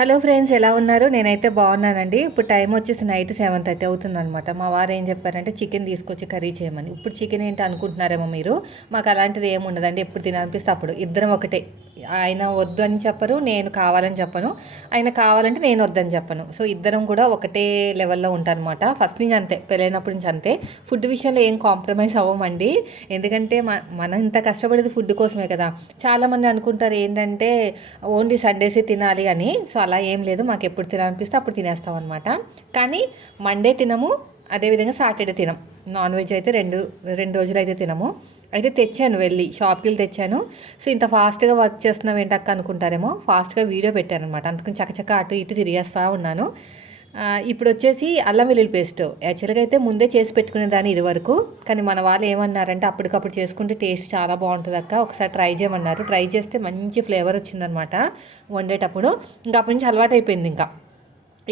Hello friends ఎలా ఉన్నారు? నేనైతే బాగున్నానండి. ఇప్పుడు టైం వచ్చేసి నైట్ సెవెన్ థర్టీ అవుతుందనమాట మా వారు ఏం చెప్పారంటే చికెన్ తీసుకొచ్చి కర్రీ చేయమని. ఇప్పుడు చికెన్ ఏంటి అనుకుంటున్నారేమో మీరు? మాకు అలాంటిది ఏమి ఉండదండి. ఎప్పుడు తినాలనిపిస్తే అప్పుడు. ఇద్దరం ఒకటే. ఆయన వద్దు అని చెప్పరు నేను కావాలని చెప్పను. ఆయన కావాలంటే నేను వద్దని చెప్పను. సో ఇద్దరం కూడా ఒకటే లెవెల్లో ఉంటానమాట ఫస్ట్ నుంచి అంతే. పెళ్ళైనప్పటి నుంచి అంతే. ఫుడ్ విషయంలో ఏం కాంప్రమైజ్ అవ్వమండి. ఎందుకంటే మనం ఇంత కష్టపడేది ఫుడ్ కోసమే కదా. చాలామంది అనుకుంటారు ఏంటంటే ఓన్లీ సండేసే తినాలి అని. సో అలా ఏం లేదు మాకు ఎప్పుడు తినాలనిపిస్తే అప్పుడు తినేస్తాం అనమాట కానీ మండే తినము అదేవిధంగా సాటర్డే తినం. నాన్ వెజ్ అయితే రెండు రెండు రోజులు అయితే తినము. అయితే తెచ్చాను వెళ్ళి షాప్కి వెళ్ళి తెచ్చాను. సో ఇంత ఫాస్ట్గా వర్క్ చేస్తున్నాం ఏంటక్క అనుకుంటారేమో. ఫాస్ట్గా వీడియో పెట్టాను అనమాట అందుకని చక్కచక్క అటు ఇటు తిరిగేస్తూ ఉన్నాను. ఇప్పుడు వచ్చేసి అల్లం వెల్లుల్లి పేస్ట్. యాక్చువల్గా అయితే ముందే చేసి పెట్టుకునే దాన్ని ఇదివరకు కానీ మన వాళ్ళు ఏమన్నారంటే అప్పటికప్పుడు చేసుకుంటే టేస్ట్ చాలా బాగుంటుంది అక్క. ఒకసారి ట్రై చేయమన్నారు. ట్రై చేస్తే మంచి ఫ్లేవర్ వచ్చిందనమాట వండేటప్పుడు. ఇంకా అప్పటి నుంచి అలవాటు అయిపోయింది ఇంకా.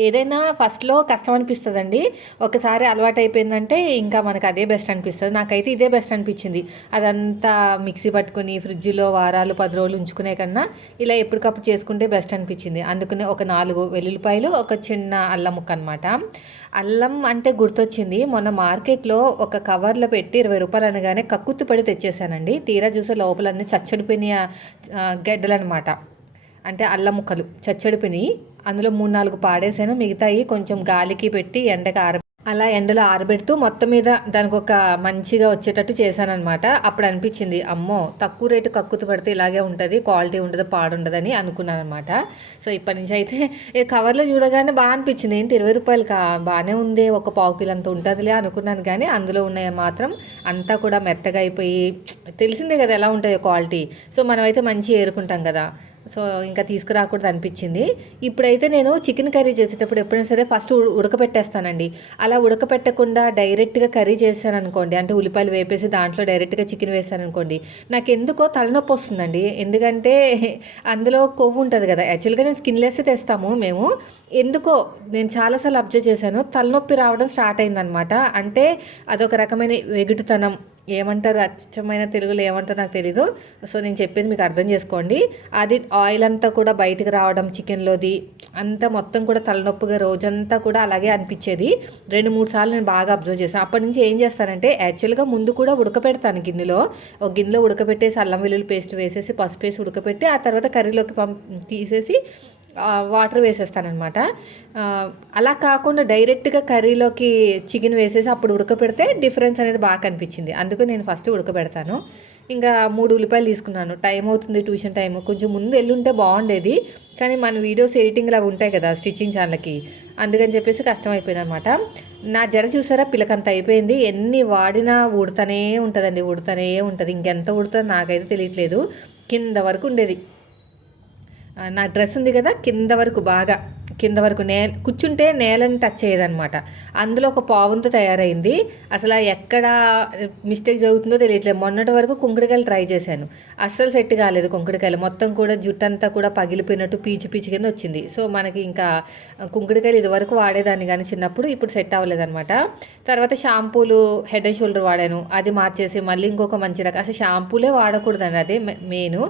ఏదైనా ఫస్ట్లో కష్టం అనిపిస్తుందండి ఒకసారి అలవాటు అయిపోయిందంటే ఇంకా మనకు అదే బెస్ట్ అనిపిస్తుంది. నాకైతే ఇదే బెస్ట్ అనిపించింది. అదంతా మిక్సీ పట్టుకుని ఫ్రిడ్జ్లో వారాలు పది రోజులు ఉంచుకునే కన్నా ఇలా ఎప్పటికప్పుడు చేసుకుంటే బెస్ట్ అనిపించింది. అందుకనే ఒక నాలుగు వెల్లుల్లిపాయలు ఒక చిన్న అల్లం ముక్క అనమాట అల్లం అంటే గుర్తొచ్చింది. మొన్న మార్కెట్లో ఒక కవర్లో పెట్టి ఇరవై రూపాయలు అనగానే కక్కుత్తు పడి తెచ్చేసానండి. తీరా చూసే లోపలన్నీ చచ్చడిపోయిన గడ్డలు అనమాట అంటే అల్లం ముక్కలు చచ్చడిపోయినాయి అందులో మూడు నాలుగు పాడేసాను. మిగతాయి కొంచెం గాలికి పెట్టి ఎండకి ఆర అలా ఎండలో ఆరబెడుతూ మొత్తం మీద దానికి ఒక మంచిగా వచ్చేటట్టు చేశానమాట అప్పుడు అనిపించింది అమ్మో తక్కువ రేటు కక్కుతు పడితే ఇలాగే ఉంటుంది క్వాలిటీ ఉండదు పాడుండదని అనుకున్నాను అనమాట సో ఇప్పటి నుంచి అయితే కవర్లో చూడగానే బాగా అనిపించింది. ఏంటి ఇరవై రూపాయలు కా బాగానే ఉంది ఒక పావు కిలో అంత ఉంటుందిలే అనుకున్నాను. కానీ అందులో ఉన్నాయి మాత్రం అంతా కూడా మెత్తగా అయిపోయి తెలిసిందే కదా ఎలా ఉంటాయో క్వాలిటీ. సో మనమైతే మంచి ఏరుకుంటాం కదా. సో ఇంకా తీసుకురాకూడదు అనిపించింది. ఇప్పుడైతే నేను చికెన్ కర్రీ చేసేటప్పుడు ఎప్పుడైనా సరే ఫస్ట్ ఉడకపెట్టేస్తానండి. అలా ఉడకపెట్టకుండా డైరెక్ట్గా కర్రీ చేశాను అనుకోండి అంటే ఉల్లిపాయలు వేపేసి దాంట్లో డైరెక్ట్గా చికెన్ వేసాను అనుకోండి నాకు ఎందుకో తలనొప్పి వస్తుందండి. ఎందుకంటే అందులో కొవ్వు ఉంటుంది కదా యాక్చువల్గా నేను స్కిన్లెస్ తెస్తాము మేము. ఎందుకో నేను చాలాసార్లు అబ్జర్వ్ చేశాను తలనొప్పి రావడం స్టార్ట్ అయిందనమాట. అంటే అదొక రకమైన వెగుటుతనం. ఏమంటారు? అచ్చమైన తెలుగులో ఏమంటారు నాకు తెలీదు. సో నేను చెప్పేది మీకు అర్థం చేసుకోండి. అది ఆయిల్ అంతా కూడా బయటకు రావడం చికెన్లోది అంతా మొత్తం కూడా తలనొప్పిగా రోజంతా కూడా అలాగే అనిపించేది. రెండు మూడు సార్లు నేను బాగా అబ్జర్వ్ చేశాను. అప్పటి నుంచి ఏం చేస్తానంటే యాక్చువల్గా ముందు కూడా ఉడకపెడతాను గిన్నెలో. ఒక గిన్నెలో ఉడకపెట్టేసి అల్లం వెల్లుల్లి పేస్ట్ వేసేసి పసుపు వేసి ఉడకపెట్టి ఆ తర్వాత కర్రీలోకి పంప్ తీసేసి వాటర్ వేసేస్తానమాట అలా కాకుండా డైరెక్ట్గా కర్రీలోకి చికెన్ వేసేసి అప్పుడు ఉడకపెడితే డిఫరెన్స్ అనేది బాగా కనిపించింది. అందుకు నేను ఫస్ట్ ఉడకబెడతాను. ఇంకా మూడు ఉల్లిపాయలు తీసుకున్నాను. టైం అవుతుంది ట్యూషన్ టైం. కొంచెం ముందు వెళ్ళుంటే బాగుండేది. కానీ మన వీడియోస్ ఎడిటింగ్ అవి ఉంటాయి కదా స్టిచ్చింగ్ ఛానల్కి. అందుకని చెప్పేసి కష్టం అయిపోయింది అనమాట నా జడ చూసారా? పిల్లకంత అయిపోయింది. ఎన్ని వాడినా ఉడతనే ఉంటుందండి ఉడతనే ఉంటుంది. ఇంకెంత ఉడుతుందో నాకైతే తెలియట్లేదు. కింద వరకు ఉండేది. నా డ్రెస్ ఉంది కదా కింద వరకు బాగా కింద వరకు నే కూర్చుంటే నేలని టచ్ అయ్యేదనమాట అందులో ఒక పావుంతో తయారైంది. అసలు ఎక్కడ మిస్టేక్ జరుగుతుందో తెలియట్లేదు. మొన్నటి వరకు కుంకుడికాయలు ట్రై చేశాను. అస్సలు సెట్ కాలేదు కుంకుడికాయలు. మొత్తం కూడా జుట్టు అంతా కూడా పగిలిపోయినట్టు పీచు పీచు కింద వచ్చింది. సో మనకి ఇంకా కుంకుడికాయలు ఇదివరకు వాడేదాన్ని కానీ చిన్నప్పుడు ఇప్పుడు సెట్ అవ్వలేదనమాట తర్వాత షాంపూలు హెడ్ అండ్ షోల్డర్ వాడాను. అది మార్చేసి మళ్ళీ ఇంకొక మంచి రకం. అసలు షాంపూలే వాడకూడదండి. అదే మెయిన్.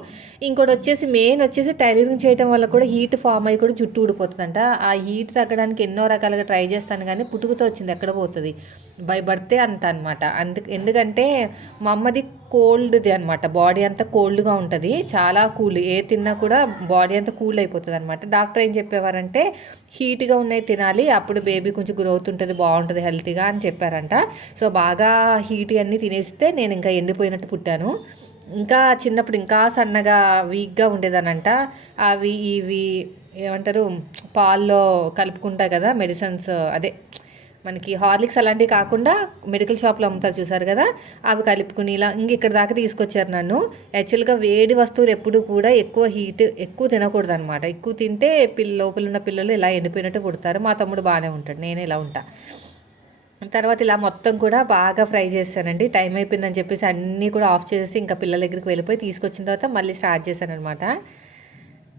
ఇంకోటి వచ్చేసి మెయిన్ వచ్చేసి టైలరింగ్ చేయడం వల్ల కూడా హీట్ ఫామ్ అయ్యి కూడా జుట్టు ఊడిపోతుందంట. ఆ హీట్ తగ్గడానికి ఎన్నో రకాలుగా ట్రై చేస్తాను కానీ పుట్టుకతో వచ్చింది ఎక్కడ పోతుంది? భయపడితే అంత అనమాట. అందు ఎందుకంటే మా అమ్మది కోల్డ్ది అనమాట. బాడీ అంతా కోల్డ్గా ఉంటుంది చాలా కూల్. ఏ తిన్నా కూడా బాడీ అంతా కూల్ అయిపోతుంది అనమాట. డాక్టర్ ఏం చెప్పేవారంటే హీట్గా ఉన్నాయి తినాలి అప్పుడు బేబీ కొంచెం గ్రోత్ ఉంటుంది బాగుంటుంది హెల్తీగా అని చెప్పారంట. సో బాగా హీట్ అన్నీ తినేస్తే నేను ఇంకా ఎండిపోయినట్టు పుట్టాను. ఇంకా చిన్నప్పుడు ఇంకా సన్నగా వీక్గా ఉండేదానంట. అవి ఇవి ఏమంటారు? పాల్లో కలుపుకుంటాయి కదా మెడిసిన్స్ అదే మనకి హార్లిక్స్ అలాంటివి కాకుండా మెడికల్ షాప్లో అమ్ముతారు చూసారు కదా? అవి కలుపుకుని ఇలా ఇంక ఇక్కడ దాకా తీసుకొచ్చారు నన్ను. యాక్చువల్గా వేడి వస్తువులు ఎప్పుడు కూడా ఎక్కువ హీట్ ఎక్కువ తినకూడదు అనమాట ఎక్కువ తింటే పిల్ల లోపల ఉన్న పిల్లలు ఇలా ఎండిపోయినట్టు పుడతారు. మా తమ్ముడు బాగానే ఉంటాడు. నేను ఇలా ఉంటాను తర్వాత ఇలా మొత్తం కూడా బాగా ఫ్రై చేశానండి. టైం అయిపోయిందని చెప్పేసి అన్నీ కూడా ఆఫ్ చేసేసి ఇంకా పిల్లల దగ్గరికి వెళ్ళిపోయి తీసుకొచ్చిన తర్వాత మళ్ళీ స్టార్ట్ చేశాను అనమాట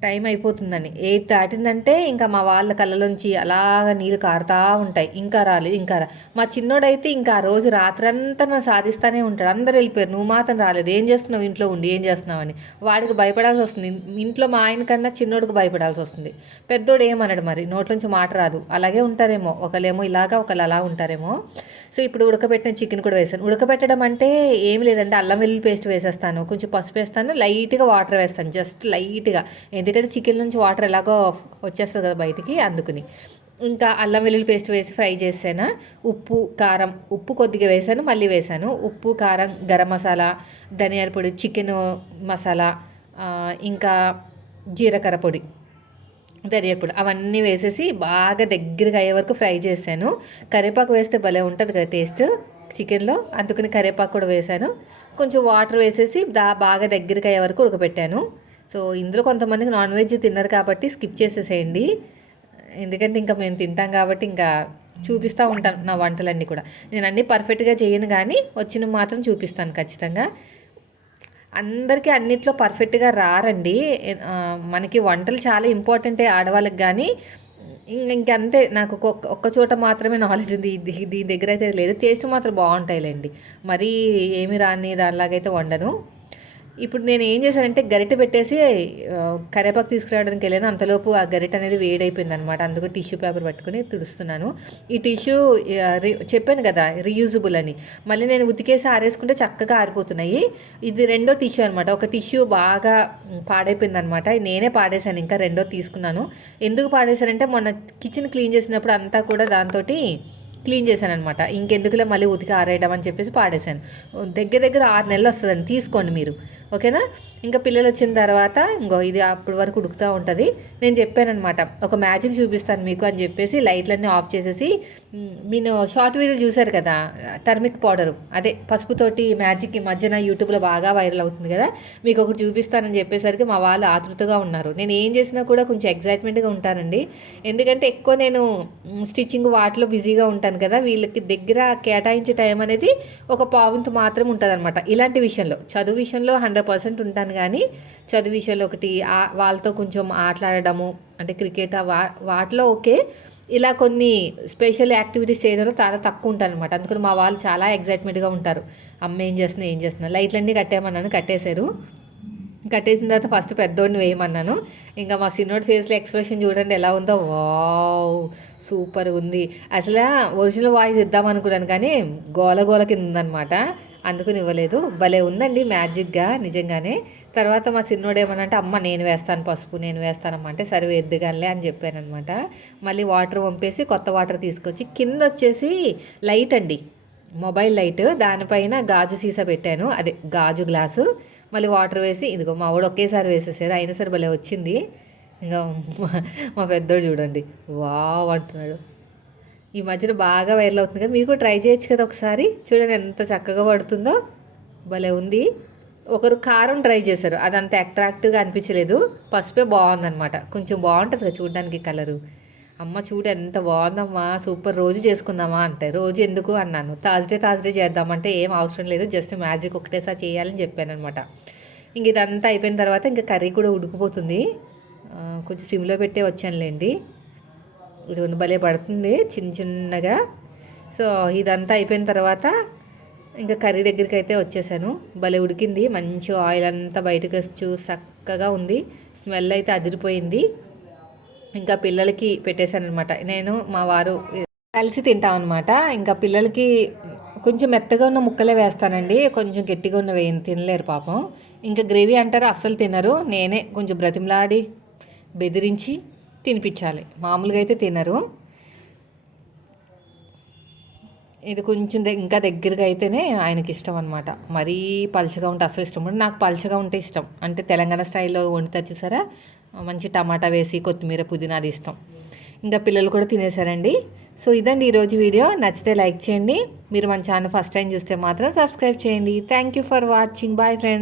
టైం అయిపోతుందని ఎయిట్ దాటిందంటే ఇంకా మా వాళ్ళ కళ్ళలోంచి అలాగ నీళ్ళు కారుతా ఉంటాయి. ఇంకా రాలేదు ఇంకా రా. మా చిన్నోడైతే ఇంకా ఆ రోజు రాత్రంతా నా సాధిస్తూనే ఉంటాడు. అందరు వెళ్ళిపోయారు. నువ్వు మాత్రం రాలేదు. ఏం చేస్తున్నావు? ఇంట్లో ఉండి ఏం చేస్తున్నావు అని వాడికి భయపడాల్సి వస్తుంది. ఇంట్లో మా ఆయన కన్నా చిన్నోడికి భయపడాల్సి వస్తుంది. పెద్దోడు ఏమన్నాడు మరి? నోట్లోంచి మాట రాదు. అలాగే ఉంటారేమో. ఒకళ్ళేమో ఇలాగా ఒకళ్ళు అలా ఉంటారేమో. సో ఇప్పుడు ఉడకబెట్టిన చికెన్ కూడా వేసాను ఉడకబెట్టడం అంటే ఏం లేదంటే అల్లం వెల్లుల్లి పేస్ట్ వేసేస్తాను. కొంచెం పసుపు వేస్తాను. లైట్గా వాటర్ వేస్తాను. జస్ట్ లైట్గా. ఎందుకంటే చికెన్ నుంచి వాటర్ ఎలాగో వచ్చేస్తుంది కదా బయటికి అందుకుని. ఇంకా అల్లం వెల్లుల్లి పేస్ట్ వేసి ఫ్రై చేసాను ఉప్పు కారం ఉప్పు కొద్దిగా వేసాను మళ్ళీ వేసాను ఉప్పు కారం గరం మసాలా ధనియాల పొడి చికెన్ మసాలా ఇంకా జీలకర్ర పొడి ధనియాల పొడి అవన్నీ వేసేసి బాగా దగ్గరగా అయ్యే వరకు ఫ్రై చేశాను. కరివేపాకు వేస్తే భలే ఉంటుంది కదా టేస్ట్ చికెన్లో. అందుకని కరివేపాకు కూడా వేశాను. కొంచెం వాటర్ వేసేసి దా బాగా దగ్గరికి అయ్యే వరకు ఉడకబెట్టాను. సో ఇందులో కొంతమందికి నాన్ వెజ్ తిన్నారు కాబట్టి స్కిప్ చేసేసేయండి. ఎందుకంటే ఇంకా మేము తింటాం కాబట్టి ఇంకా చూపిస్తూ ఉంటాను నా వంటలన్నీ కూడా. నేను అన్నీ పర్ఫెక్ట్గా చేయను కానీ వచ్చిన మాత్రం చూపిస్తాను ఖచ్చితంగా. అందరికీ అన్నిట్లో పర్ఫెక్ట్గా రారండి. మనకి వంటలు చాలా ఇంపార్టెంటే ఆడవాళ్ళకి కానీ ఇంకంతే. నాకు ఒక్క ఒక్క చోట మాత్రమే నాలెడ్జ్ ఉంది. దీని దగ్గర అయితే లేదు. టేస్ట్ మాత్రం బాగుంటాయిలేండి. మరీ ఏమి రాని దానిలాగైతే వండను. ఇప్పుడు నేను ఏం చేశానంటే గరిటె పెట్టేసి కరేపాకు తీసుకురావడానికి వెళ్ళాను. అంతలోపు ఆ గరిటె అనేది వేడైపోయింది అనమాట అందుకు టిష్యూ పేపర్ పట్టుకుని తుడుస్తున్నాను. ఈ టిష్యూ చెప్పాను కదా రీయూజబుల్ అని. మళ్ళీ నేను ఉతికేసి ఆరేసుకుంటే చక్కగా ఆరిపోతున్నాయి. ఇది రెండో టిష్యూ అనమాట ఒక టిష్యూ బాగా పాడైపోయింది అనమాట నేనే పాడేశాను ఇంకా రెండో తీసుకున్నాను. ఎందుకు పాడేశానంటే మొన్న కిచెన్ క్లీన్ చేసినప్పుడు అంతా కూడా దాంతో క్లీన్ చేశాను అనమాట ఇంకెందుకులే మళ్ళీ ఉతికి ఆరేయడం అని చెప్పేసి పాడేశాను. దగ్గర దగ్గర ఆరు నెలలు వస్తుందండి. తీసుకోండి మీరు. ఓకేనా? ఇంకా పిల్లలు వచ్చిన తర్వాత ఇంకో ఇది అప్పటి వరకు ఉడుకుతూ ఉంటుంది. నేను చెప్పానమాట ఒక మ్యాజిక్ చూపిస్తాను మీకు అని చెప్పేసి లైట్లన్నీ ఆఫ్ చేసేసి మీరు షార్ట్ వీడియో చూశారు కదా టర్మిక్ పౌడర్. అదే పసుపుతోటి మ్యాజిక్ ఈ మధ్యన యూట్యూబ్లో బాగా వైరల్ అవుతుంది కదా మీకు ఒకటి చూపిస్తానని చెప్పేసరికి మా వాళ్ళు ఆతృతగా ఉన్నారు. నేను ఏం చేసినా కూడా కొంచెం ఎగ్జైట్మెంట్గా ఉంటానండి. ఎందుకంటే ఎక్కువ నేను స్టిచ్చింగ్ వాటిలో బిజీగా ఉంటాను కదా వీళ్ళకి దగ్గర కేటాయించే టైం అనేది ఒక పావుంతు మాత్రం ఉంటుంది అనమాట ఇలాంటి విషయంలో చదువు విషయంలో హండ్రెడ్ పర్సెంట్ ఉంటాను కానీ చదువు విషయంలో ఒకటి వాళ్ళతో కొంచెం ఆటలాడడము అంటే క్రికెట్ వా వాటిలో ఓకే. ఇలా కొన్ని స్పెషల్ యాక్టివిటీస్ చేయడంలో చాలా తక్కువ ఉంటాను అనమాట అందుకని మా వాళ్ళు చాలా ఎగ్జైట్మెంట్గా ఉంటారు. అమ్మ ఏం చేస్తున్నా ఏం చేస్తున్నా. లైట్లన్నీ కట్టేయమన్నాను కట్టేశారు. కట్టేసిన తర్వాత ఫస్ట్ పెద్దోడిని వేయమన్నాను. ఇంకా మా సిన్నోడి ఫేస్లో ఎక్స్ప్రెషన్ చూడండి ఎలా ఉందో వావ్ సూపర్ ఉంది. అసలు ఒరిజినల్ వాయిస్ ఇద్దామనుకున్నాను కానీ గోల గోల కింద ఉందనమాట అందుకని ఇవ్వలేదు భలే ఉందండి మ్యాజిక్గా నిజంగానే. తర్వాత మా చిన్నోడు ఏమనంటే అమ్మ నేను వేస్తాను పసుపు నేను వేస్తానమ్మా అంటే సరే వేద్దుగానిలే అని చెప్పానమాట మళ్ళీ వాటర్ పంపేసి కొత్త వాటర్ తీసుకొచ్చి కింద వచ్చేసి లైట్ అండి. Mobile light. దానిపైన గాజు సీసా పెట్టాను. అదే గాజు గ్లాసు. మళ్ళీ వాటర్ వేసి ఇదిగో మా వాడు ఒకేసారి వేసేసారు. అయినా సరే భలే వచ్చింది. ఇంకా మా పెద్దోడు చూడండి. వావ్ అంటున్నాడు. ఈ మధ్యన బాగా వైరల్ అవుతుంది కదా మీరు కూడా ట్రై చేయొచ్చు కదా ఒకసారి. చూడండి ఎంత చక్కగా పడుతుందో. భలే ఉంది. ఒకరు కారం ట్రై చేశారు. అది అంత అట్రాక్టివ్గా అనిపించలేదు. పసుపే బాగుందనమాట కొంచెం బాగుంటుంది కదా చూడడానికి కలరు. అమ్మ చూడు ఎంత బాగుందమ్మా సూపర్ రోజు చేసుకుందామా అంటే రోజు ఎందుకు అన్నాను. థర్స్డే థర్స్డే చేద్దామంటే ఏం అవసరం లేదు. జస్ట్ మ్యాజిక్ ఒకటేసారి చేయాలని చెప్పాను అనమాట ఇంక ఇదంతా అయిపోయిన తర్వాత ఇంకా కర్రీ కూడా ఉడికిపోతుంది. కొంచెం సిమ్లో పెట్టే వచ్చానులేండి. ఇది భలే పడుతుంది చిన్న చిన్నగా. సో ఇదంతా అయిపోయిన తర్వాత ఇంకా కర్రీ దగ్గరికి అయితే వచ్చేసాను. భలే ఉడికింది మంచి ఆయిల్ అంతా బయటకు వచ్చు చక్కగా ఉంది. స్మెల్ అయితే అదిరిపోయింది. ఇంకా పిల్లలకి పెట్టేశాను అనమాట నేను మా వారు కలిసి తింటాం అనమాట ఇంకా పిల్లలకి కొంచెం మెత్తగా ఉన్న ముక్కలే వేస్తానండి. కొంచెం గట్టిగా ఉన్న వేయని తినలేరు పాపం. ఇంకా గ్రేవీ అంటారు అస్సలు తినరు. నేనే కొంచెం బ్రతిమలాడి బెదిరించి తినిపించాలి. మామూలుగా అయితే తినరు. ఇది కొంచెం ఇంకా దగ్గరగా అయితేనే ఆయనకి ఇష్టం అనమాట మరీ పలుచగా ఉంటే అసలు ఇష్టం నాకు పలుచగా ఉంటే ఇష్టం. అంటే తెలంగాణ స్టైల్లో వండుతా చూసారా? మంచి టమాటా వేసి కొత్తిమీర పుదీనాది ఇష్టం. ఇంకా పిల్లలు కూడా తినేసారండి సో ఇదండి ఈరోజు వీడియో. నచ్చితే లైక్ చేయండి. మీరు మన ఛానల్ ఫస్ట్ టైం చూస్తే మాత్రం సబ్స్క్రైబ్ చేయండి. Thank you for watching. Bye friend